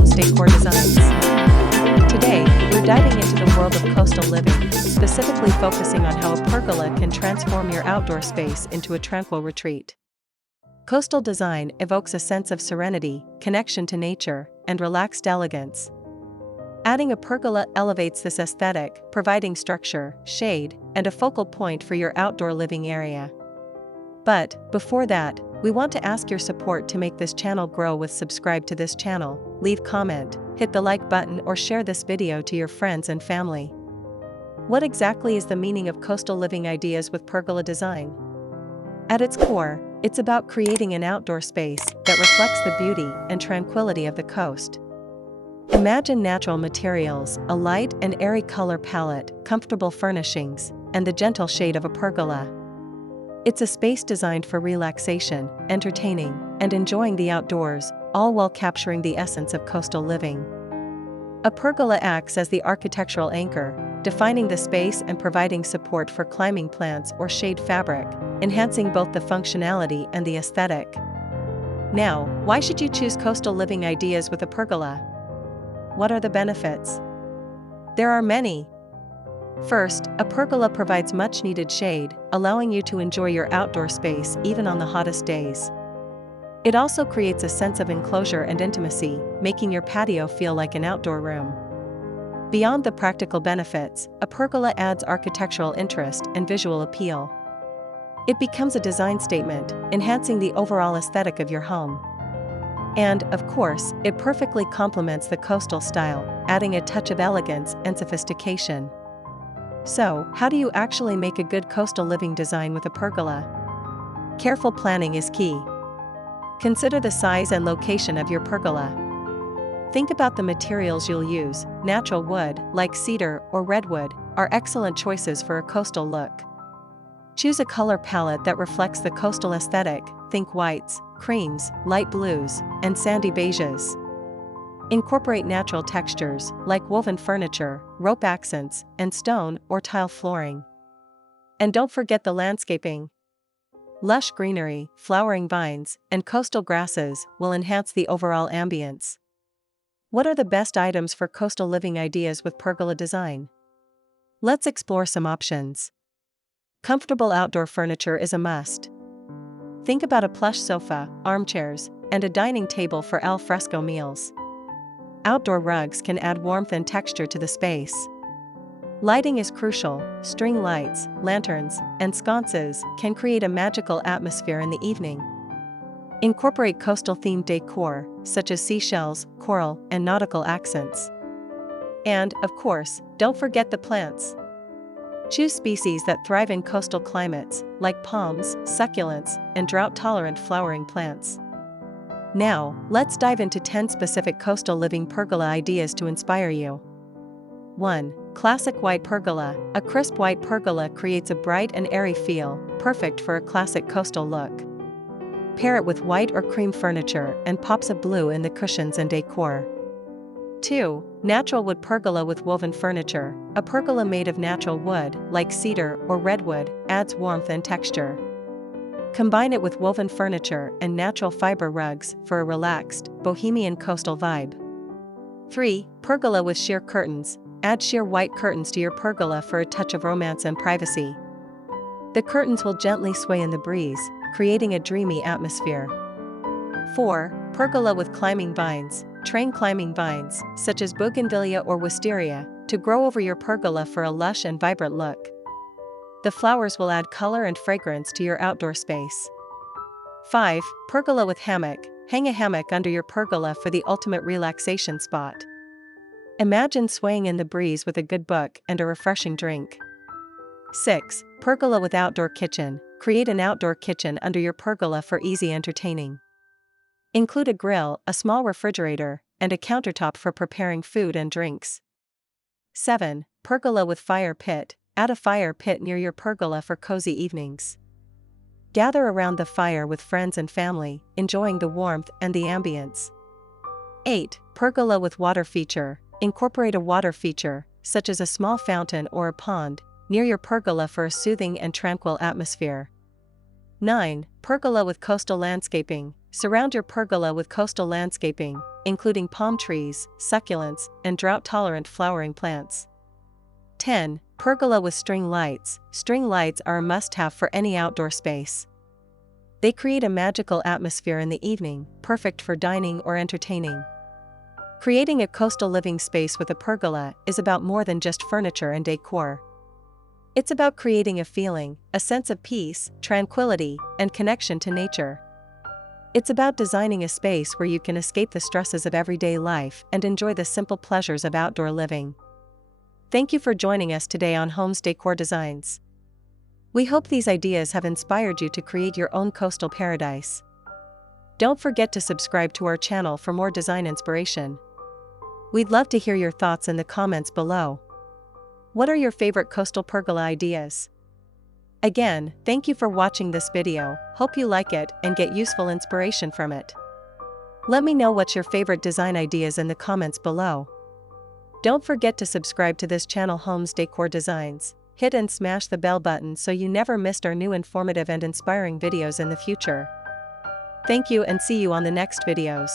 Homes Decor Designs. Today, we're diving into the world of coastal living, specifically focusing on how a pergola can transform your outdoor space into a tranquil retreat. Coastal design evokes a sense of serenity, connection to nature, and relaxed elegance. Adding a pergola elevates this aesthetic, providing structure, shade, and a focal point for your outdoor living area. But, before that, we want to ask your support to make this channel grow with subscribe to this channel, leave comment, hit the like button or share this video to your friends and family. What exactly is the meaning of coastal living ideas with pergola design? At its core, it's about creating an outdoor space that reflects the beauty and tranquility of the coast. Imagine natural materials, a light and airy color palette, comfortable furnishings, and the gentle shade of a pergola. It's a space designed for relaxation, entertaining, and enjoying the outdoors, all while capturing the essence of coastal living. A pergola acts as the architectural anchor, defining the space and providing support for climbing plants or shade fabric, enhancing both the functionality and the aesthetic. Now, why should you choose coastal living ideas with a pergola? What are the benefits? There are many. First, a pergola provides much-needed shade, allowing you to enjoy your outdoor space even on the hottest days. It also creates a sense of enclosure and intimacy, making your patio feel like an outdoor room. Beyond the practical benefits, a pergola adds architectural interest and visual appeal. It becomes a design statement, enhancing the overall aesthetic of your home. And, of course, it perfectly complements the coastal style, adding a touch of elegance and sophistication. So, how do you actually make a good coastal living design with a pergola? Careful planning is key. Consider the size and location of your pergola. Think about the materials you'll use. Natural wood, like cedar or redwood, are excellent choices for a coastal look. Choose a color palette that reflects the coastal aesthetic. Think whites, creams, light blues, and sandy beiges. Incorporate natural textures, like woven furniture, rope accents, and stone or tile flooring. And don't forget the landscaping. Lush greenery, flowering vines, and coastal grasses will enhance the overall ambience. What are the best items for coastal living ideas with pergola design? Let's explore some options. Comfortable outdoor furniture is a must. Think about a plush sofa, armchairs, and a dining table for al fresco meals. Outdoor rugs can add warmth and texture to the space. Lighting is crucial. String lights, lanterns, and sconces can create a magical atmosphere in the evening. Incorporate coastal-themed decor, such as seashells, coral, and nautical accents. And, of course, don't forget the plants. Choose species that thrive in coastal climates, like palms, succulents, and drought-tolerant flowering plants. Now, let's dive into 10 specific coastal living pergola ideas to inspire you. 1. Classic white pergola. A crisp white pergola creates a bright and airy feel, perfect for a classic coastal look. Pair it with white or cream furniture and pops of blue in the cushions and decor. 2. Natural wood pergola with woven furniture. A pergola made of natural wood, like cedar or redwood, adds warmth and texture. Combine it with woven furniture and natural fiber rugs for a relaxed, bohemian coastal vibe. 3. Pergola with sheer curtains. Add sheer white curtains to your pergola for a touch of romance and privacy. The curtains will gently sway in the breeze, creating a dreamy atmosphere. 4. Pergola with climbing vines. Train climbing vines, such as bougainvillea or wisteria, to grow over your pergola for a lush and vibrant look. The flowers will add color and fragrance to your outdoor space. 5. Pergola with hammock. Hang a hammock under your pergola for the ultimate relaxation spot. Imagine swaying in the breeze with a good book and a refreshing drink. 6. Pergola with outdoor kitchen. Create an outdoor kitchen under your pergola for easy entertaining. Include a grill, a small refrigerator, and a countertop for preparing food and drinks. 7. Pergola with fire pit. Add a fire pit near your pergola for cozy evenings. Gather around the fire with friends and family, enjoying the warmth and the ambience. 8. Pergola with water feature. Incorporate a water feature, such as a small fountain or a pond, near your pergola for a soothing and tranquil atmosphere. 9. Pergola with coastal landscaping. Surround your pergola with coastal landscaping, including palm trees, succulents, and drought-tolerant flowering plants. 10. Pergola with string lights. String lights are a must-have for any outdoor space. They create a magical atmosphere in the evening, perfect for dining or entertaining. Creating a coastal living space with a pergola is about more than just furniture and decor. It's about creating a feeling, a sense of peace, tranquility, and connection to nature. It's about designing a space where you can escape the stresses of everyday life and enjoy the simple pleasures of outdoor living. Thank you for joining us today on Homes Decor Designs. We hope these ideas have inspired you to create your own coastal paradise. Don't forget to subscribe to our channel for more design inspiration. We'd love to hear your thoughts in the comments below. What are your favorite coastal pergola ideas? Again, thank you for watching this video, hope you like it and get useful inspiration from it. Let me know what's your favorite design ideas in the comments below. Don't forget to subscribe to this channel Homes Decor Designs. Hit and smash the bell button so you never missed our new informative and inspiring videos in the future. Thank you and see you on the next videos.